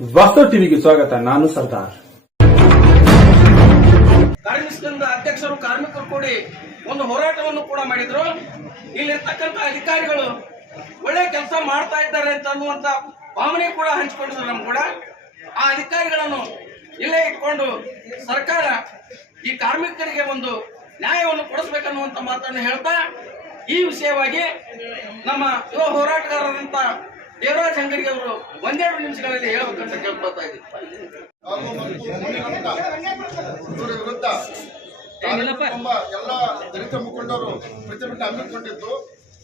ವಾಸ್ತವ ಟಿವಿಗೆ ಸ್ವಾಗತ, ನಾನು ಸರ್ದಾರ್. ಕಾರ್ಮಿಕ ಸಂಘದ ಅಧ್ಯಕ್ಷರು, ಕಾರ್ಮಿಕರು ಕೂಡಿ ಒಂದು ಹೋರಾಟವನ್ನು ಕೂಡ ಮಾಡಿದ್ರು. ಇಲ್ಲಿರ್ತಕ್ಕಂಥ ಅಧಿಕಾರಿಗಳು ಒಳ್ಳೆ ಕೆಲಸ ಮಾಡ್ತಾ ಇದ್ದಾರೆ ಅಂತ ಅನ್ನುವಂತ ಭಾವನೆ ಕೂಡ ಹಂಚಿಕೊಂಡಿದ್ರು ನಮ್ ಕೂಡ. ಆ ಅಧಿಕಾರಿಗಳನ್ನು ಇಲ್ಲೇ ಇಟ್ಕೊಂಡು ಸರ್ಕಾರ ಈ ಕಾರ್ಮಿಕರಿಗೆ ಒಂದು ನ್ಯಾಯವನ್ನು ಕೊಡಿಸ್ಬೇಕನ್ನುವಂತ ಮಾತನ್ನು ಹೇಳ್ತಾ ಈ ವಿಷಯವಾಗಿ ನಮ್ಮ ಯುವ ಹೋರಾಟಗಾರರಂತ ದೇವರಾಜ್ ಅಂಗಡಿಗೆ ಅವರು ಒಂದೆರಡು ನಿಮಿಷಗಳಲ್ಲಿ ಹೇಳ್ಬೇಕಂತ ಕೇಳ್ಕೊಳ್ತಾ ಇದ್ದೀವಿ ವಿರುದ್ಧ ನಮ್ಮ ಎಲ್ಲ ದಲಿತ ಮುಖಂಡರು ಪ್ರತಿಭಟನೆ ಹಮ್ಮಿಕೊಂಡಿದ್ದು.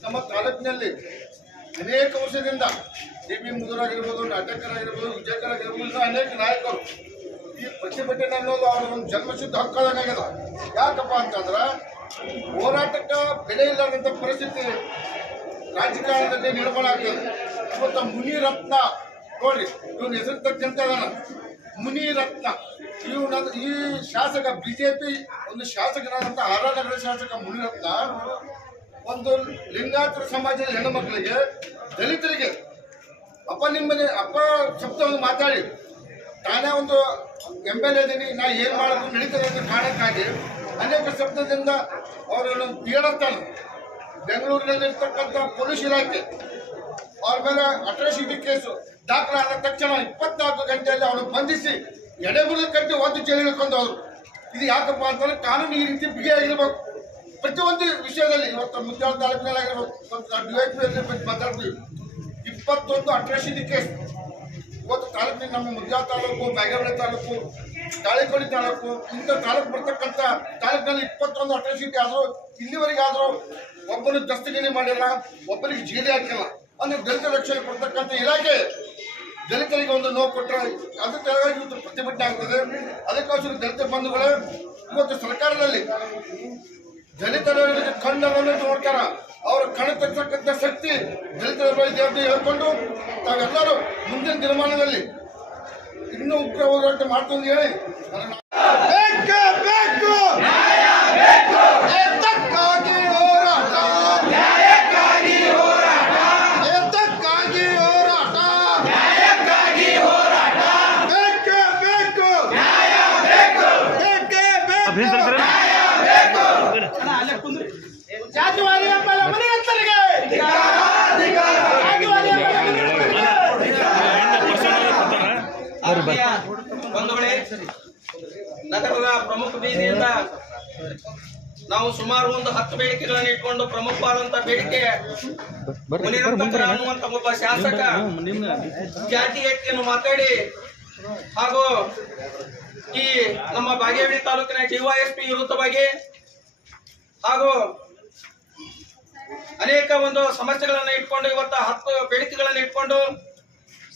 ನಮ್ಮ ತಾಲೂಕಿನಲ್ಲಿ ಅನೇಕ ವರ್ಷದಿಂದ ಡಿ ಬಿ ಮುದುರಾಗಿರ್ಬೋದು ನಾಟಕರಾಗಿರ್ಬೋದು ವಿಜಯಕರಾಗಿರ್ಬೋದು ಇನ್ನೂ ಅನೇಕ ನಾಯಕರು ಈ ಪ್ರತಿಭಟನೆ ಅನ್ನೋದು ಅವರ ಒಂದು ಜನ್ಮಸಿದ್ಧ ಹಕ್ಕದಾಗ್ಯದ ಯಾಕಪ್ಪ ಅಂತಂದ್ರೆ ಹೋರಾಟಕ್ಕೆ ಬೆಲೆ ಇಲ್ಲದಂಥ ಪರಿಸ್ಥಿತಿ ರಾಜಕಾರಣದಲ್ಲಿ ನಿರ್ಮಾಣ ಆಗ್ತದೆ ಇವತ್ತು ಮುನಿರತ್ನ, ನೋಡ್ರಿ, ಇವನು ಹೆಸರು ತಕ್ಕಂತ ಮುನಿರತ್ನ. ಇವನ ಈ ಶಾಸಕ, ಬಿಜೆಪಿ ಒಂದು ಶಾಸಕರಾದಂಥ ನಗರ ಶಾಸಕ ಮುನಿರತ್ನ ಒಂದು ಲಿಂಗಾಯತ ಸಮಾಜದ ಹೆಣ್ಣುಮಕ್ಕಳಿಗೆ ದಲಿತರಿಗೆ ಅಪ್ಪ ನಿಮ್ಮನೆ ಅಪ್ಪ ಶಬ್ದವನ್ನು ಮಾತಾಡಿ. ತಾನೇ ಒಂದು ಎಂ ಎಲ್ ಇದ್ದೀನಿ ನಾ ಏನು ಮಾಡೋದು ನಡೀತದೆ ಅಂತ ಕಾರಣಕ್ಕಾಗಿ ಅನೇಕ ಶಬ್ದದಿಂದ ಅವರನ್ನು ಪೀಡಿಸ್ತಾನೆ ಬೆಂಗಳೂರಿನಲ್ಲಿ ಇರ್ತಕ್ಕಂಥ ಪೊಲೀಸ್ ಇಲಾಖೆ ಅವ್ರ ಮೇಲೆ ಅಟ್ರಾಸಿಟಿ ಕೇಸು ದಾಖಲಾದ ತಕ್ಷಣ ಇಪ್ಪತ್ನಾಲ್ಕು ಗಂಟೆಯಲ್ಲಿ ಅವನು ಬಂಧಿಸಿ ಎಡೆಗುಳಿ ಕಟ್ಟಿ ಒಂದು ಜೈಲು ಅವರು ಇದು ಯಾಕಪ್ಪ ಅಂತಂದ್ರೆ ಕಾನೂನು ಈ ರೀತಿ ಬಿಗಿಯಾಗಿರ್ಬೇಕು ಪ್ರತಿಯೊಂದು ವಿಷಯದಲ್ಲಿ ಇವತ್ತು ಮುಂಜಾನೆ ತಾಲೂಕಿನಲ್ಲಿ ಆಗಿರ್ಬೇಕು ಡಿವೈಪಿ ಮಾತಾಡ್ತೀವಿ. ಇಪ್ಪತ್ತೊಂದು ಅಟ್ರಾಸಿಟಿ ಕೇಸ್. ಇವತ್ತು ತಾಲೂಕಿನ ನಮ್ಮ ಮುಂಜಾನೆ ತಾಲೂಕು ಬ್ಯಾಗಬಳೆ ತಾಲೂಕು ತಾಳಿಕೋಡಿ ತಾಲೂಕು, ಇಂಥ ತಾಲೂಕು ಬರ್ತಕ್ಕಂಥ ತಾಲೂಕಿನಲ್ಲಿ ಇಪ್ಪತ್ತೊಂದು ಅಟ್ರಾಸಿಟಿ ಆದರೂ ಇಲ್ಲಿವರೆಗೆ ಆದರೂ ಒಬ್ಬನು ದಸ್ತಗಿರಿ ಮಾಡಿಲ್ಲ ಒಬ್ಬರಿಗೆ ಜೀರಿ ಹಾಕಿಲ್ಲ. ಅಂದ್ರೆ ದಲಿತ ರಕ್ಷಣೆ ಕೊಡ್ತಕ್ಕಂಥ ಇಲಾಖೆ ದಲಿತರಿಗೆ ಒಂದು ನೋವು ಕೊಟ್ಟರೆ ಅದು ತೆರವಾಗಿ ಇವತ್ತು ಪ್ರತಿಭಟನೆ ಆಗ್ತದೆ. ಅದಕ್ಕೋಸ್ಕರ ದಲಿತ ಬಂಧುಗಳೇ, ಇವತ್ತು ಸರ್ಕಾರದಲ್ಲಿ ದಲಿತರ ಕಣ್ಣನ್ನು ನೋಡ್ತಾರ. ಅವರ ಕಣ ತರ್ತಕ್ಕಂಥ ಶಕ್ತಿ ದಲಿತರ ಇದೆ ಅಂತ ಹೇಳ್ಕೊಂಡು ತಾವೆಲ್ಲರೂ ಮುಂದಿನ ದಿನಮಾನದಲ್ಲಿ ಇನ್ನೂ ಉಗ್ರ ಹೋರಾಟ ಮಾಡ್ಕೊಂಡು ಹೇಳಿ. ನನ್ನ ಬೇಕು ಬೇಕು. ಎತ್ತಕ್ಕಾಗಿ ಹೋರಾಟ. ಎತ್ತಕ್ಕಾಗಿ ಹೋರಾಟ. ಬೇಕು ಬೇಕು. ಬೇಕೇ ಬೇಕು. ಜಾತಿವಾದಿ ಹಬ್ಬದ ಮನೆಗತ್ತರಿಗೆ ಪ್ರಮುಖ ಬೀದಿಯಿಂದ ನಾವು ಸುಮಾರು ಒಂದು ಹತ್ತು ಬೇಡಿಕೆಗಳನ್ನು ಇಟ್ಕೊಂಡು ಪ್ರಮುಖವಾದಂತ ಬೇಡಿಕೆ ಅನ್ನುವಂತ ಒಬ್ಬ ಶಾಸಕ ಜಾತಿ ಎತ್ತಿಯನ್ನು ಮಾತಾಡಿ ಹಾಗೂ ಈ ನಮ್ಮ ಬಾಗೇವಾಡಿ ತಾಲೂಕಿನ ಡಿವೈಎಸ್ಪಿ ವಿರುದ್ಧವಾಗಿ ಹಾಗೂ ಅನೇಕ ಒಂದು ಸಮಸ್ಯೆಗಳನ್ನು ಇಟ್ಕೊಂಡು ಇವತ್ತು ಹತ್ತು ಬೇಡಿಕೆಗಳನ್ನು ಇಟ್ಕೊಂಡು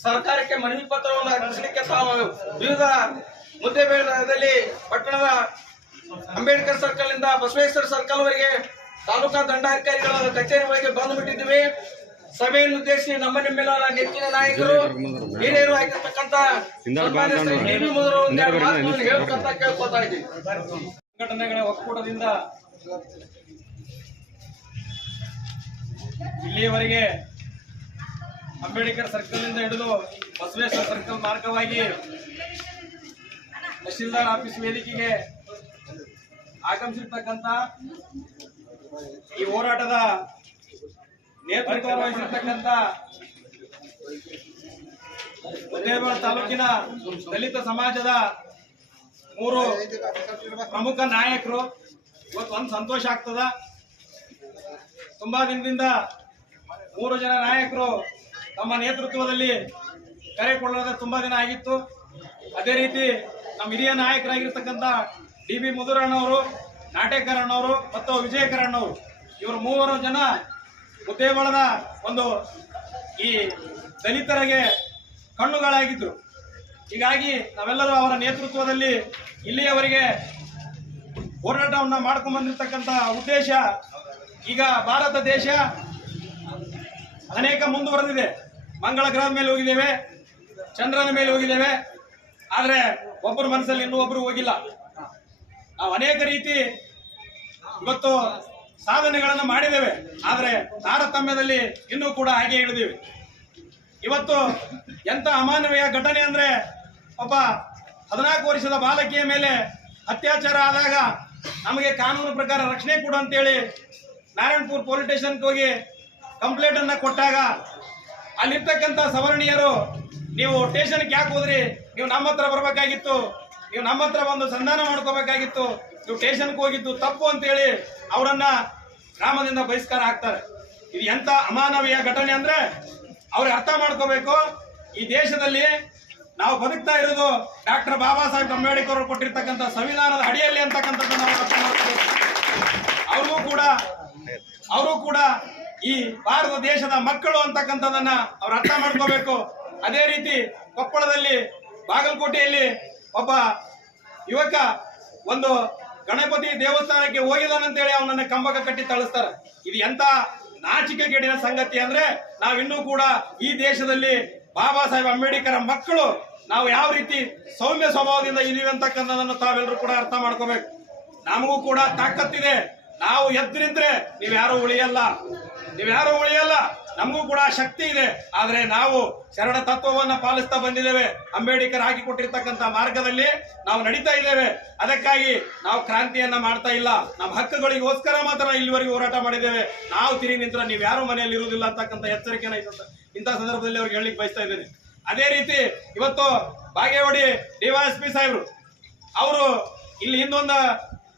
ಸರ್ಕಾರಕ್ಕೆ ಮನವಿ ಪತ್ರವನ್ನು ಅರ್ಪಿಸಲಿಕ್ಕೆ ತಾವು ವಿವಿಧ ಮುದ್ದೆಬೇಡದಲ್ಲಿ ಪಟ್ಟಣದ ಅಂಬೇಡ್ಕರ್ ಸರ್ಕಲ್ ಇಂದ ಬಸವೇಶ್ವರ ಸರ್ಕಲ್ ವರೆಗೆ ತಾಲೂಕಾ ದಂಡಾಧಿಕಾರಿಗಳ ಕಚೇರಿವರೆಗೆ ಬಂದು ಬಿಟ್ಟಿದ್ದೀವಿ. ಸಭೆಯನ್ನು ಉದ್ದೇಶಿಸಿ ನಮ್ಮ ನಿಮ್ಮೆಲ್ಲ ನೆಚ್ಚಿನ ನಾಯಕರು, ಹಿರಿಯರು ಕೇಳ್ಕೊತಾ ಇದ್ದೀವಿ. ಸಂಘಟನೆಗಳ ಒಕ್ಕೂಟದಿಂದ ಇಲ್ಲಿಯವರೆಗೆ ಅಂಬೇಡ್ಕರ್ ಸರ್ಕಲ್ ಇಂದ ಹಿಡಿದು ಬಸವೇಶ್ವರ ಸರ್ಕಲ್ ಮಾರ್ಗವಾಗಿ ತಹಶೀಲ್ದಾರ್ ಆಫೀಸ್ ವೇದಿಕೆಗೆ ಆಗಮಿಸಿರ್ತಕ್ಕಂಥ ಈ ಹೋರಾಟದ ನೇತೃತ್ವ ವಹಿಸಿರ್ತಕ್ಕಂಥ ಮುದ್ದೇಬೇಳ ತಾಲೂಕಿನ ದಲಿತ ಸಮಾಜದ ಮೂರು ಪ್ರಮುಖ ನಾಯಕರು. ಇವತ್ತು ಒಂದು ಸಂತೋಷ ಆಗ್ತದ. ತುಂಬಾ ದಿನದಿಂದ ಮೂರು ಜನ ನಾಯಕರು ತಮ್ಮ ನೇತೃತ್ವದಲ್ಲಿ ಕರೆ ತುಂಬಾ ದಿನ ಆಗಿತ್ತು. ಅದೇ ರೀತಿ ನಮ್ಮ ಹಿರಿಯ ನಾಯಕರಾಗಿರ್ತಕ್ಕಂಥ ಡಿ ಬಿ ಮಧುರಣ್ಣವರು ನಾಟೇಕರಣ್ಣವರು ಮತ್ತು ವಿಜಯಕರಣ್ಣವರು. ಇವರು ಮೂವರು ಜನ ಮುದ್ದೇಬಳದ ಒಂದು ಈ ದಲಿತರಿಗೆ ಕಣ್ಣುಗಳಾಗಿದ್ದರು ಹೀಗಾಗಿ ನಾವೆಲ್ಲರೂ ಅವರ ನೇತೃತ್ವದಲ್ಲಿ ಇಲ್ಲಿಯವರಿಗೆ ಹೋರಾಟವನ್ನು ಮಾಡ್ಕೊಂಡ್ಬಂದಿರ್ತಕ್ಕಂಥ ಉದ್ದೇಶ ಈಗ ಭಾರತ ದೇಶ ಅನೇಕ ಮುಂದುವರೆದಿದೆ. ಮಂಗಳ ಗ್ರಹದ ಮೇಲೆ ಹೋಗಿದ್ದೇವೆ, ಚಂದ್ರನ ಮೇಲೆ ಹೋಗಿದ್ದೇವೆ. ಆದ್ರೆ ಒಬ್ಬರ ಮನಸ್ಸಲ್ಲಿ ಇನ್ನೂ ಒಬ್ರು ಹೋಗಿಲ್ಲ. ನಾವು ಅನೇಕ ರೀತಿ ಇವತ್ತು ಸಾಧನೆಗಳನ್ನು ಮಾಡಿದ್ದೇವೆ. ಆದರೆ ತಾರತಮ್ಯದಲ್ಲಿ ಇನ್ನೂ ಕೂಡ ಹಾಗೆ ಇಳಿದೀವಿ ಇವತ್ತು ಎಂತ ಅಮಾನವೀಯ ಘಟನೆ ಅಂದ್ರೆ ಒಬ್ಬ ಹದಿನಾಲ್ಕು ವರ್ಷದ ಬಾಲಕಿಯ ಮೇಲೆ ಅತ್ಯಾಚಾರ ಆದಾಗ ನಮಗೆ ಕಾನೂನು ಪ್ರಕಾರ ರಕ್ಷಣೆ ಕೊಡು ಅಂತೇಳಿ ನಾರಾಯಣಪುರ ಪೊಲೀಸ್ ಸ್ಟೇಷನ್ಗೆ ಹೋಗಿ ಕಂಪ್ಲೇಂಟ್ ಅನ್ನ ಕೊಟ್ಟಾಗ ಅಲ್ಲಿರ್ತಕ್ಕಂಥ ಸವರ್ಣೀಯರು, ನೀವು ಸ್ಟೇಷನ್ಗೆ ಯಾಕೆ ಹೋದ್ರಿ? ನೀವು ನಮ್ಮ ಹತ್ರ ಬರಬೇಕಾಗಿತ್ತು. ನೀವು ನಮ್ಮ ಹತ್ರ ಬಂದು ಸಂಧಾನ ಮಾಡ್ಕೋಬೇಕಾಗಿತ್ತು. ನೀವು ಸ್ಟೇಷನ್ಗೆ ಹೋಗಿದ್ದು ತಪ್ಪು ಅಂತೇಳಿ ಅವರನ್ನ ಗ್ರಾಮದಿಂದ ಬಹಿಷ್ಕಾರ ಹಾಕ್ತಾರೆ. ಇದು ಎಂತ ಅಮಾನವೀಯ ಘಟನೆ ಅಂದ್ರೆ ಅವ್ರು ಅರ್ಥ ಮಾಡ್ಕೋಬೇಕು. ಈ ದೇಶದಲ್ಲಿ ನಾವು ಬದುಕ್ತಾ ಇರೋದು ಡಾಕ್ಟರ್ ಬಾಬಾ ಸಾಹೇಬ್ ಅಂಬೇಡ್ಕರ್ ಅವರು ಕೊಟ್ಟಿರ್ತಕ್ಕಂಥ ಸಂವಿಧಾನದ ಅಡಿಯಲ್ಲಿ ಅಂತಕ್ಕಂಥದ್ದು ನಾವು ಅರ್ಥ ಮಾಡ್ಕೋಬೇಕು. ಅವ್ರಿಗೂ ಕೂಡ ಅವರು ಕೂಡ ಈ ಭಾರತ ದೇಶದ ಮಕ್ಕಳು ಅಂತಕ್ಕಂಥದನ್ನ ಅವ್ರು ಅರ್ಥ ಮಾಡ್ಕೋಬೇಕು. ಅದೇ ರೀತಿ ಕೊಪ್ಪಳದಲ್ಲಿ ಬಾಗಲಕೋಟೆಯಲ್ಲಿ ಒಬ್ಬ ಯುವಕ ಒಂದು ಗಣಪತಿ ದೇವಸ್ಥಾನಕ್ಕೆ ಹೋಗಿದಾನಂತೇಳಿ ಅವನನ್ನ ಕಂಬಕ ಕಟ್ಟಿ ತಳಿಸ್ತಾರೆ. ಇದು ಎಂತ ನಾಚಿಕೆಗೇಡಿನ ಸಂಗತಿ ಅಂದ್ರೆ ನಾವಿನ್ನೂ ಕೂಡ ಈ ದೇಶದಲ್ಲಿ ಬಾಬಾ ಸಾಹೇಬ್ ಅಂಬೇಡ್ಕರ್ ಮಕ್ಕಳು ನಾವು ಯಾವ ರೀತಿ ಸೌಮ್ಯ ಸ್ವಭಾವದಿಂದ ಇದೀವಿ ಅಂತಕ್ಕಂಥದನ್ನು ತಾವೆಲ್ಲರೂ ಕೂಡ ಅರ್ಥ ಮಾಡ್ಕೋಬೇಕು. ನಮಗೂ ಕೂಡ ತಾಕತ್ತಿದೆ. ನಾವು ಎದ್ರಿಂದ್ರೆ ನೀವ್ಯಾರು ಉಳಿಯಲ್ಲ. ನೀವ್ಯಾರು ಉಳಿಯಲ್ಲ. ನಮಗೂ ಕೂಡ ಶಕ್ತಿ ಇದೆ. ಆದರೆ ನಾವು ಶರಣ ತತ್ವವನ್ನು ಪಾಲಿಸ್ತಾ ಬಂದಿದ್ದೇವೆ. ಅಂಬೇಡ್ಕರ್ ಹಾಕಿಕೊಟ್ಟಿರ್ತಕ್ಕಂಥ ಮಾರ್ಗದಲ್ಲಿ ನಾವು ನಡೀತಾ ಇದ್ದೇವೆ. ಅದಕ್ಕಾಗಿ ನಾವು ಕ್ರಾಂತಿಯನ್ನ ಮಾಡ್ತಾ ಇಲ್ಲ. ನಮ್ಮ ಹಕ್ಕುಗಳಿಗೋಸ್ಕರ ಮಾತ್ರ ಇಲ್ಲಿವರೆಗೆ ಹೋರಾಟ ಮಾಡಿದ್ದೇವೆ. ನಾವು ತಿರುಗಿ ನಿಂತರ ನೀವು ಯಾರು ಮನೆಯಲ್ಲಿ ಇರುವುದಿಲ್ಲ ಅಂತಕ್ಕಂಥ ಎಚ್ಚರಿಕೆನ ಇಂಥ- ಸಂದರ್ಭದಲ್ಲಿ ಅವ್ರಿಗೆ ಹೇಳಲಿಕ್ಕೆ ಬಯಸ್ತಾ ಇದ್ದೇನೆ. ಅದೇ ರೀತಿ ಇವತ್ತು ಬಾಗೇವಾಡಿ ಪಿ ಸಾಹೇಬರು, ಅವರು ಇಲ್ಲಿ ಇನ್ನೊಂದು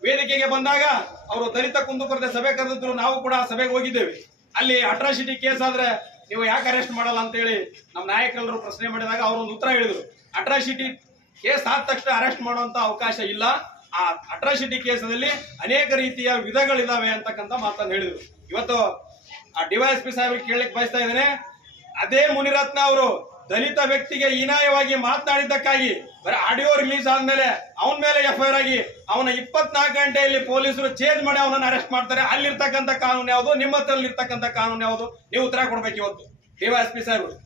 ವೇದಿಕೆಗೆ ಬಂದಾಗ ಅವರು ದಲಿತ ಕುಂದುಕೊರತೆ ಸಭೆ ಕರೆದಿದ್ರು. ನಾವು ಕೂಡ ಸಭೆಗೆ ಹೋಗಿದ್ದೇವೆ. ಅಲ್ಲಿ ಅಟ್ರಾಸಿಟಿ ಕೇಸ್ ಆದ್ರೆ ನೀವು ಯಾಕೆ ಅರೆಸ್ಟ್ ಮಾಡಲ್ಲ ಅಂತೇಳಿ ನಮ್ಮ ನಾಯಕರೆಲ್ಲರೂ ಪ್ರಶ್ನೆ ಮಾಡಿದಾಗ ಅವರು ಒಂದು ಉತ್ತರ ಹೇಳಿದರು. ಅಟ್ರಾಸಿಟಿ ಕೇಸ್ ಆದ ತಕ್ಷಣ ಅರೆಸ್ಟ್ ಮಾಡುವಂತ ಅವಕಾಶ ಇಲ್ಲ. ಆ ಅಟ್ರಾಸಿಟಿ ಕೇಸಲ್ಲಿ ಅನೇಕ ರೀತಿಯ ವಿಧಗಳಿದಾವೆ ಅಂತಕ್ಕಂಥ ಮಾತನ್ನು ಹೇಳಿದ್ರು. ಇವತ್ತು ಆ ಡಿವೈಎಸ್ಪಿ ಸಾಹೇಬ್ ಕೇಳಲಿಕ್ಕೆ ಬಯಸ್ತಾ ಇದ್ದೇನೆ. ಅದೇ ಮುನಿರತ್ನ ಅವರು ದಲಿತ ವ್ಯಕ್ತಿಗೆ ಹೀನಾಯವಾಗಿ ಮಾತನಾಡಿದ್ದಕ್ಕಾಗಿ, ಬರೀ ಆಡಿಯೋ ರಿಲೀಸ್ ಆದ್ಮೇಲೆ ಅವನ ಮೇಲೆ ಎಫ್ ಆಗಿ ಅವನ ಇಪ್ಪತ್ನಾಲ್ಕು ಗಂಟೆಯಲ್ಲಿ ಪೊಲೀಸರು ಚೇಂಜ್ ಮಾಡಿ ಅವನನ್ನು ಅರೆಸ್ಟ್ ಮಾಡ್ತಾರೆ. ಅಲ್ಲಿರ್ತಕ್ಕಂಥ ಕಾನೂನು ಯಾವುದು? ನಿಮ್ಮ ಹತ್ರದಲ್ಲಿ ಇರ್ತಕ್ಕಂಥ ಕಾನೂನು ಯಾವುದು? ನೀವು ಉತ್ತರ ಕೊಡ್ಬೇಕು ಇವತ್ತು. ಡಿವೈಎಸ್ ಪಿ ಸಾಹೇಬರು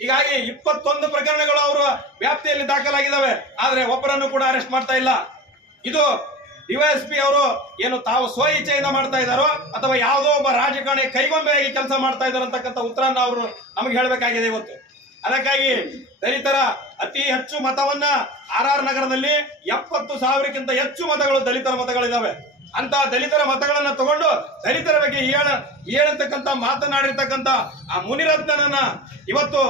ಹೀಗಾಗಿ ಇಪ್ಪತ್ತೊಂದು ಪ್ರಕರಣಗಳು ಅವರು ವ್ಯಾಪ್ತಿಯಲ್ಲಿ ದಾಖಲಾಗಿದ್ದಾವೆ. ಆದರೆ ಒಬ್ಬರನ್ನು ಕೂಡ ಅರೆಸ್ಟ್ ಮಾಡ್ತಾ ಇಲ್ಲ. ಇದು ಡಿವೈಎಸ್ಪಿ ಅವರು ಏನು ತಾವು ಸ್ವ ಇಚ್ಛೆಯಿಂದ ಮಾಡ್ತಾ ಇದ್ದಾರೋ, ಅಥವಾ ಯಾವುದೋ ಒಬ್ಬ ರಾಜಕಾರಣಿ ಕೈಗೊಂಬೆಯಾಗಿ ಕೆಲಸ ಮಾಡ್ತಾ ಇದ್ದಾರೆ ಅಂತಕ್ಕಂಥ ಅವರು ನಮಗೆ ಹೇಳಬೇಕಾಗಿದೆ ಇವತ್ತು. ಅದಕ್ಕಾಗಿ ದಲಿತರ ಅತಿ ಹೆಚ್ಚು ಮತವನ್ನ ಆರ್ ಆರ್ ನಗರದಲ್ಲಿ ಎಪ್ಪತ್ತು ಸಾವಿರಕ್ಕಿಂತ ಹೆಚ್ಚು ಮತಗಳು ದಲಿತರ ಮತಗಳಿದಾವೆ ಅಂತ ದಲಿತರ ಮತಗಳನ್ನ ತಗೊಂಡು ದಲಿತರ ಬಗ್ಗೆ ಹೇಳ ಹೇಳತಕ್ಕಂತ ಮಾತನಾಡಿರ್ತಕ್ಕಂತ ಆ ಮುನಿರತ್ನನನ್ನ ಇವತ್ತು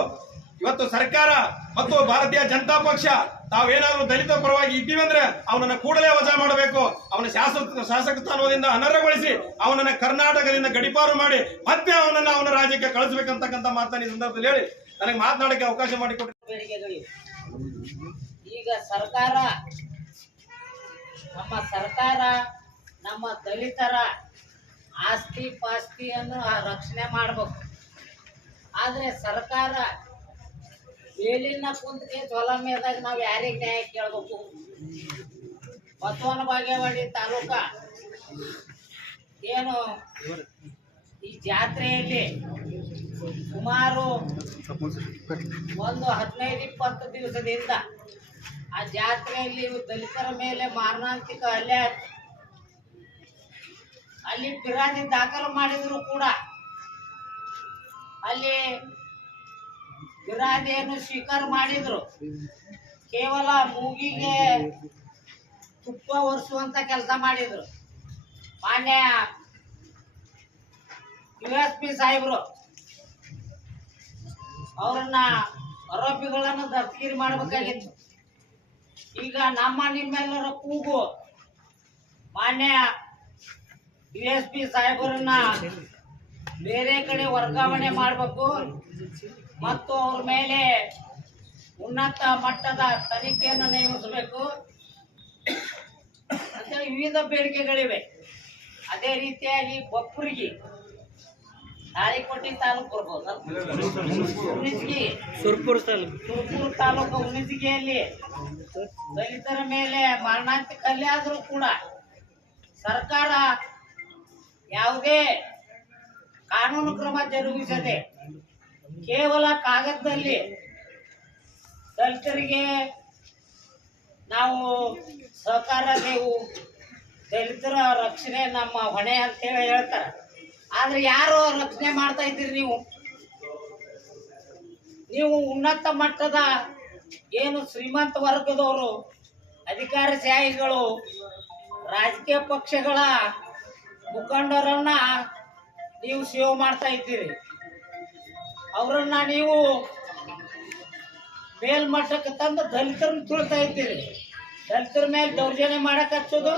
ಇವತ್ತು ಸರ್ಕಾರ ಮತ್ತು ಭಾರತೀಯ ಜನತಾ ಪಕ್ಷ ತಾವೇನಾದ್ರೂ ದಲಿತ ಪರವಾಗಿ ಇದ್ದೀವಿ ಅಂದ್ರೆ ಅವನನ್ನ ಕೂಡಲೇ ವಜಾ ಮಾಡಬೇಕು. ಅವನ ಶಾಸಕ ಶಾಸಕ ಸ್ಥಾನದಿಂದ ಅನರ್ಹಗೊಳಿಸಿ ಅವನನ್ನ ಕರ್ನಾಟಕದಿಂದ ಗಡಿಪಾರು ಮಾಡಿ ಮತ್ತೆ ಅವನನ್ನ ಅವನ ರಾಜ್ಯಕ್ಕೆ ಕಳಿಸ್ಬೇಕಂತಕ್ಕಂಥ ಮಾತನ್ನ ಈ ಸಂದರ್ಭದಲ್ಲಿ ಹೇಳಿ. ನನಗೆ ಮಾತನಾಡಕ್ಕೆ ಅವಕಾಶ ಮಾಡಿಕೊಟ್ಟು ಈಗ ಸರ್ಕಾರ, ನಮ್ಮ ಸರ್ಕಾರ, ನಮ್ಮ ದಲಿತರ ಆಸ್ತಿ ಪಾಸ್ತಿಯನ್ನು ರಕ್ಷಣೆ ಮಾಡಬೇಕು. ಆದರೆ ಸರ್ಕಾರ ಮೇಲಿನ ಕುಂತಿಗೆ ಹೊಲ ಮೇದಾಗ ನಾವು ಯಾರಿಗೆ ನ್ಯಾಯ ಕೇಳಬೇಕು? ಬಸವನ ಬಾಗೇವಾಡಿ ತಾಲೂಕ ಏನು ಈ ಜಾತ್ರೆಯಲ್ಲಿ ಸುಮಾರು ಒಂದು ಹದಿನೈದು ಇಪ್ಪತ್ತು ದಿವಸದಿಂದ ಆ ಜಾತ್ರೆಯಲ್ಲಿ ದಲಿತರ ಮೇಲೆ ಮಾರಣಾಂತಿಕ ಹಲ್ಲೆ ಅಲ್ಲಿ ಫಿರಾದಿ ದಾಖಲು ಮಾಡಿದ್ರು ಕೂಡ. ಅಲ್ಲಿ ಫಿರಾದಿಯನ್ನು ಸ್ವೀಕಾರ ಮಾಡಿದ್ರು. ಕೇವಲ ಮೂಗಿಗೆ ತುಪ್ಪ ಒರೆಸುವಂತ ಕೆಲಸ ಮಾಡಿದ್ರು. ಮಾನ್ಯ ಯು ಎಸ್ ಪಿ ಸಾಹೇಬರು. ಅವ್ರನ್ನ ಆರೋಪಿಗಳನ್ನ ದಸ್ತಗಿರಿ ಮಾಡಬೇಕಾಗಿತ್ತು. ಈಗ ನಮ್ಮ ನಿಮ್ಮೆಲ್ಲರ ಕೂಗು ಮಾನ್ಯ ಡಿ ಎಸ್ ಪಿ ಸಾಹೇಬರನ್ನ ಬೇರೆ ಕಡೆ ವರ್ಗಾವಣೆ ಮಾಡಬೇಕು ಮತ್ತು ಅವ್ರ ಮೇಲೆ ಉನ್ನತ ಮಟ್ಟದ ತನಿಖೆಯನ್ನು ನೇಮಿಸಬೇಕು. ಅಂತ ವಿವಿಧ ಬೇಡಿಕೆಗಳಿವೆ. ಅದೇ ರೀತಿಯಾಗಿ ಬಪ್ಪುರಿಗೆ ತಾಳಿಕೋಟೆ ತಾಲೂಕು ಬರ್ಬೋದು. ಸುರ್ಪುರ್ ಸುರ್ಪುರ್ ತಾಲೂಕು ಉಣಿಸ್ಗಿಯಲ್ಲಿ ದಲಿತರ ಮೇಲೆ ಮರಣಾಂತಿಕ ಹಲ್ಲೆ ಆದರೂ ಕೂಡ ಸರ್ಕಾರ ಯಾವುದೇ ಕಾನೂನು ಕ್ರಮ ಜರುಗಿಸದೆ ಕೇವಲ ಕಾಗದದಲ್ಲಿ ದಲಿತರಿಗೆ ನಾವು ಸಹಕಾರ ನೀವು ದಲಿತರ ರಕ್ಷಣೆ ನಮ್ಮ ಹೊಣೆ ಅಂತೇಳಿ ಹೇಳ್ತಾರೆ. ಆದ್ರೆ ಯಾರು ರಕ್ಷಣೆ ಮಾಡ್ತಾ ಇದ್ದೀರಿ ನೀವು? ನೀವು ಉನ್ನತ ಮಟ್ಟದ ಏನು ಶ್ರೀಮಂತ ವರ್ಗದವರು ಅಧಿಕಾರಶಾಹಿಗಳು ರಾಜಕೀಯ ಪಕ್ಷಗಳ ಮುಖಂಡರನ್ನ ನೀವು ಸೇವೆ ಮಾಡ್ತಾ ಇದ್ದೀರಿ. ಅವರನ್ನ ನೀವು ಮೇಲ್ಮಟ್ಟಕ್ಕೆ ತಂದು ದಲಿತರನ್ನ ತುಳಿತಾ ಇದ್ದೀರಿ. ದಲಿತರ ಮೇಲೆ ದೌರ್ಜನ್ಯ ಮಾಡಕ್ಕೆ ಹಚ್ಚೋದು.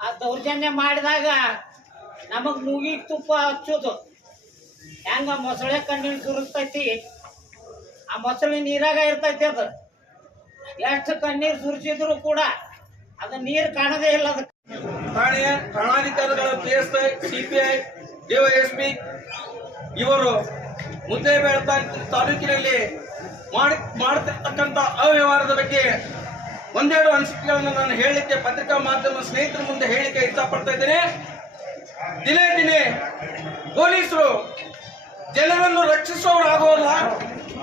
ಆ ದೌರ್ಜನ್ಯ ಮಾಡಿದಾಗ ನಮಗ್ ಮೂಗಿಗೆ ತುಪ್ಪ ಹಚ್ಚೋದು. ಹೆಂಗ ಮೊಸಳೆ ಕಣ್ಣಿನ ಸುರಿಸ್ತೈತಿ? ಆ ಮೊಸಳೆ ನೀರಾಗ ಇರ್ತೈತಿ ಅದು. ಎಷ್ಟು ಕಣ್ಣೀರು ಸುರಿಸಿದ್ರು ಕೂಡ ಅದು ನೀರು ಕಾಣದೇ ಇಲ್ಲ ಅದಕ್ಕೆ. ಠಾಣೆಯ ಠಾಣಾಧಿಕಾರಿಗಳ P S I CPI DySP ಇವರು ಮುದ್ದೇಬೇಡ ತಾಲೂಕಿನಲ್ಲಿ ಮಾಡಿ ಮಾಡ್ತಿರ್ತಕ್ಕಂಥ ಅವ್ಯವಹಾರದ ಬಗ್ಗೆ ಒಂದೆರಡು ಅನಿಸಿಕೆಗಳನ್ನು ನಾನು ಹೇಳಲಿಕ್ಕೆ ಪತ್ರಿಕಾ ಮಾಧ್ಯಮ ಸ್ನೇಹಿತರ ಮುಂದೆ ಹೇಳಿಕೆ ಇಷ್ಟಪಡ್ತಾ ಇದ್ದೇನೆ. ದಿನೇ ದಿನೇ ಪೊಲೀಸರು ಜನರನ್ನು ರಕ್ಷಿಸುವವರಾಗುವಲ್ಲ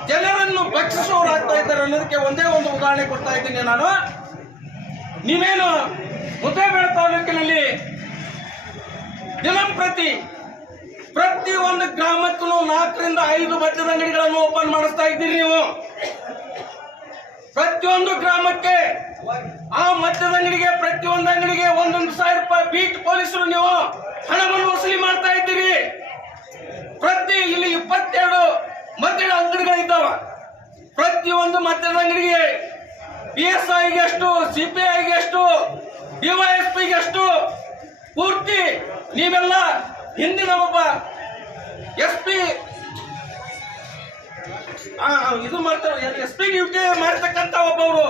ಜನರನ್ನು ಭಕ್ಷಿಸುವವರಾಗ್ತಾ ಇದ್ದಾರೆ ಅನ್ನೋದಕ್ಕೆ ಒಂದೇ ಒಂದು ಉದಾಹರಣೆ ಕೊಡ್ತಾ ಇದ್ದೀನಿ ನಾನು. ನೀವೇನು ಮುದ್ದೇಬೇಳೆ ತಾಲೂಕಿನಲ್ಲಿ ದಿನಂಪ್ರತಿ ಪ್ರತಿ ಒಂದು ಗ್ರಾಮಕ್ಕೂ ನಾಲ್ಕರಿಂದ ಐದು ಮದ್ಯದ ಅಂಗಡಿಗಳನ್ನು ಓಪನ್ ಮಾಡಿಸ್ತಾ ಇದ್ದೀರಿ ನೀವು. ಪ್ರತಿಯೊಂದು ಗ್ರಾಮಕ್ಕೆ ಆ ಮದ್ಯದ ಅಂಗಡಿಗೆ ಪ್ರತಿಯೊಂದು ಅಂಗಡಿಗೆ ಒಂದೊಂದು ಸಾವಿರ ರೂಪಾಯಿ ಬೀಟ್ ಪೊಲೀಸರು ನೀವು. ಹಣವನ್ನು ವಸೂಲಿ ಮಾಡ್ತಾ ಇದ್ದೀವಿ. ಪ್ರತಿ ಇಲ್ಲಿ ಇಪ್ಪತ್ತೆರಡು ಮದ್ಯದ ಅಂಗಡಿಗಳಿದ್ದಾವ. ಪ್ರತಿಯೊಂದು ಮದ್ಯದ ಅಂಗಡಿಗೆ ಪಿ ಎಸ್ ಐಗೆ ಎಷ್ಟು ಸಿ ಪಿ ಎಷ್ಟು ಡಿವೈಎಸ್ಪಿಗೆ ಎಷ್ಟು, ಪೂರ್ತಿ ನೀವೆಲ್ಲ ಹಿಂದಿನ ಒಬ್ಬ ಎಸ್ ಪಿ ಇದು ಮಾಡ್ತಾರೆ ಎಸ್ ಪಿ ಡ್ಯೂಟಿ ಮಾಡ್ತಕ್ಕಂತ ಒಬ್ಬವರು